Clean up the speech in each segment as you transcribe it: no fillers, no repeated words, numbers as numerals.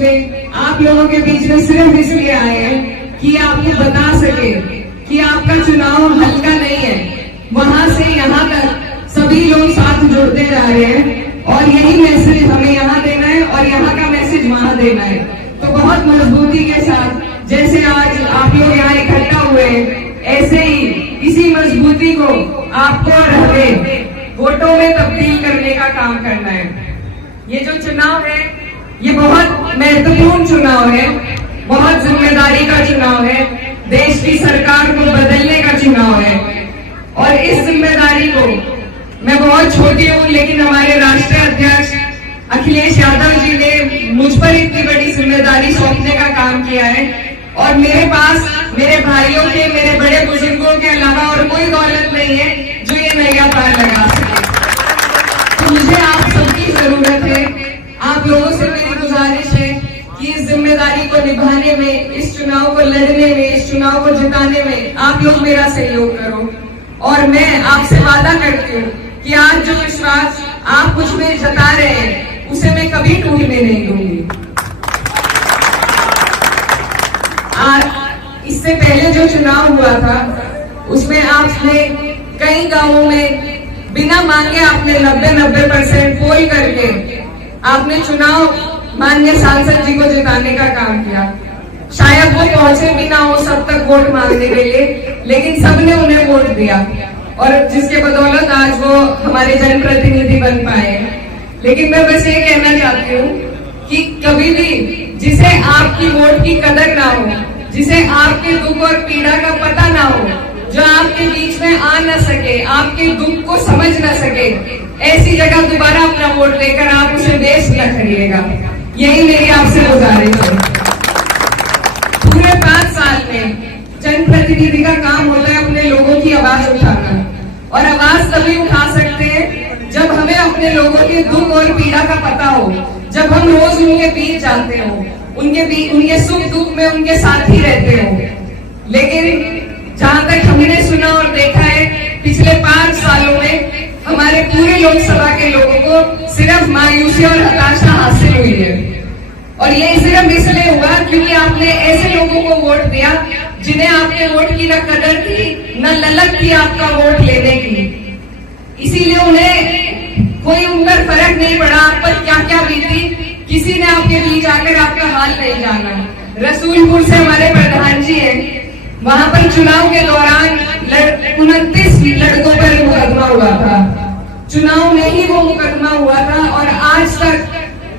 में, आप लोगों के बीच में सिर्फ इसलिए आए हैं कि आपको बता सके कि आपका चुनाव हल्का नहीं है। वहां से यहाँ तक सभी लोग साथ जुड़ते जा रहे हैं और यही मैसेज हमें यहाँ देना है और यहाँ का मैसेज वहां देना है। तो बहुत मजबूती के साथ जैसे आज आप लोग यहाँ इकट्ठा हुए हैं, ऐसे ही इसी मजबूती को आपको और हमें वोटों में तब्दील करने का काम करना है। ये जो चुनाव है ये बहुत महत्वपूर्ण चुनाव है, बहुत जिम्मेदारी का चुनाव है, देश की सरकार को बदलने का चुनाव है। और इस जिम्मेदारी को मैं बहुत छोटी हूँ, लेकिन हमारे राष्ट्रीय अध्यक्ष अखिलेश यादव जी ने मुझ पर इतनी बड़ी जिम्मेदारी सौंपने का काम किया है और मेरे पास मेरे भाइयों के, मेरे बड़े बुजुर्गों के अलावा और कोई दौलत नहीं है जो ये नैया पार लगा सके। तो मुझे आप सबकी जरूरत है, आप लोगों से मेरी गुजारिश है कि इस जिम्मेदारी को निभाने में, इस चुनाव को लड़ने में, इस चुनाव को जिताने में आप लोग मेरा सहयोग करो। और मैं आपसे वादा करती हूँ कि आज जो विश्वास आप मुझ में जता रहे हैं उसे मैं कभी टूटने नहीं दूंगी। इससे पहले जो चुनाव हुआ था उसमें आपने कई गांवों में बिना मांगे आपने 90% पोल करके आपने चुनाव माननीय सांसद जी को जिताने का काम किया। शायद वो पहुंचे भी ना हो सब तक वोट मांगने के लिए, लेकिन सबने उन्हें वोट दिया और जिसके बदौलत आज वो हमारे जनप्रतिनिधि बन पाए। लेकिन मैं बस ये कहना चाहती हूँ कि कभी भी जिसे आपकी वोट की कदर ना हो, जिसे आपके दुख और पीड़ा का पता ना हो, जो आपके बीच में आ न सके, आपके दुख को समझ न सके, ऐसी जगह दोबारा अपना वोट देकर आप उसे बेच न करिएगा। यही मेरी आपसे गुजारिश है। पूरे 5 साल में जनप्रतिनिधि का काम होता है अपने लोगों की आवाज उठाना, और आवाज तभी उठा सकते हैं जब हमें अपने लोगों के दुख और पीड़ा का पता हो, जब हम रोज उनके बीच जाते हो, उनके सुख दुख में उनके साथ ही रहते हो। लेकिन जहां तक हमने सुना और देखा है, पिछले 5 सालों में हमारे पूरे लोकसभा के लोगों को सिर्फ मायूसी और हताशा हासिल हुई है। और ये सिर्फ इसलिए हुआ क्योंकि आपने ऐसे लोगों को वोट दिया जिन्हें आपके वोट की न कदर थी, न ललक थी आपका वोट लेने की। इसीलिए उन्हें कोई उन पर फर्क नहीं पड़ा आप पर क्या क्या बीती, किसी ने आपके बीच आकर आपका हाल नहीं जाना। रसूलपुर से हमारे प्रधान जी हैं, वहां पर चुनाव के दौरान 29 लड़कों पर मुकदमा हुआ था। चुनाव में ही वो मुकदमा हुआ था और आज तक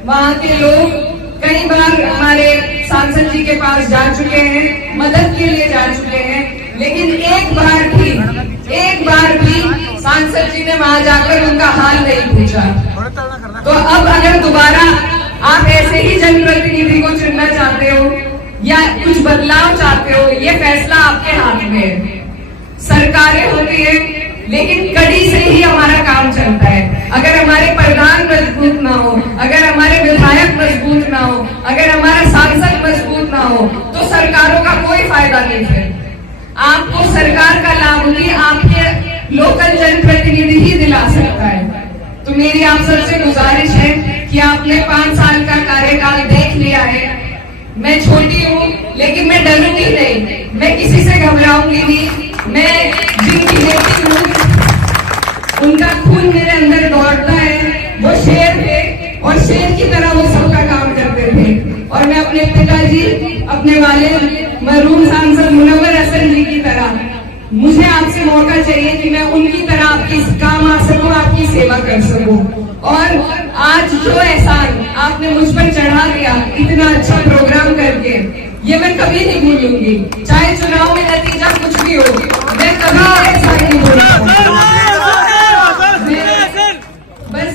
वहां के लोग कई बार हमारे सांसद जी के पास जा चुके हैं, मदद के लिए जा चुके हैं, लेकिन एक बार भी सांसद जी ने वहां जाकर उनका हाल नहीं पूछा। तो अब अगर दोबारा आप ऐसे ही जनप्रतिनिधि को चुनना चाहते हो या कुछ बदलाव चाहते हो, ये फैसला आपके हाथ में है। सरकारें होती है लेकिन कड़ी से ही हमारा काम चलता है। अगर हमारे प्रधान मजबूत ना हो, अगर हमारे विधायक मजबूत ना हो, अगर हमारा सांसद मजबूत ना हो, तो सरकारों का कोई फायदा नहीं है। आपको सरकार का लाभ भी आपके लोकल जनप्रतिनिधि ही दिला सकता है। तो मेरी आप सबसे गुजारिश है कि आपने 5 साल का कार्यकाल देख लिया है। मैं छोटी हूँ लेकिन मैं डरूंगी नहीं, मैं किसी से घबराऊंगी नहीं। मैं जिनकी बेटी हूँ, उनका खून मेरे अंदर दौड़ता है। वो शेर थे और शेर की तरह वो सबका काम करते थे। और मैं अपने पिताजी, अपने वाले मरहूम सांसद मुनव्वर हसन जी की तरह, मुझे आपसे मौका चाहिए कि मैं उनकी तरह आपकी काम आ सकूं, आपकी सेवा कर सकूं। और आज जो एहसान आपने मुझ पर चढ़ा दिया इतना अच्छा प्रोग्राम करके, ये मैं कभी नहीं भूलूंगी। चाहे चुनाव में नतीजा कुछ भी हो, मैं कभी ऐसा नहीं भूलूंगी। बस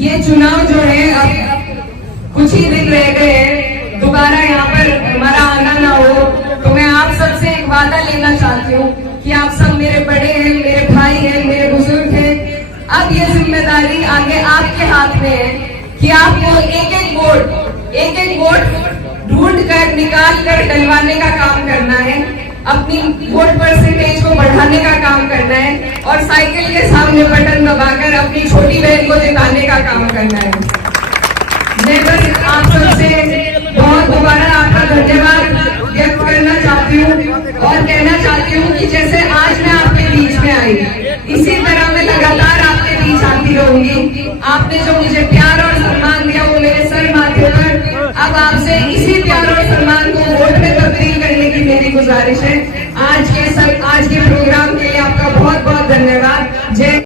ये चुनाव जो है, अब कुछ ही दिन रह गए हैं, दोबारा यहाँ पर हमारा आना ना हो, तो मैं आप सबसे एक वादा लेना चाहती हूँ कि आप सब मेरे बड़े हैं, मेरे भाई हैं, मेरे बुजुर्ग हैं। अब ये जिम्मेदारी आगे आपके हाथ में है कि आपको एक एक वोट ढूंढ कर, निकाल कर डलवाने का काम करना है, अपनी वोट परसेंटेज को बढ़ाने का काम करना है और साइकिल के सामने बटन दबाकर अपनी छोटी बहन को जिताने का काम करना है। मैं बस आप सबसे धन्यवाद व्यक्त करना चाहती हूँ और कहना चाहती हूँ कि जैसे आज मैं आपके बीच में आई, इसी तरह मैं लगातार आपके बीच आती रहूंगी। आपने जो मुझे प्यार और सम्मान दिया वो मेरे सर माथे पर, अब आपसे इसी प्यार और सम्मान को वोट में तब्दील करने की मेरी गुजारिश है।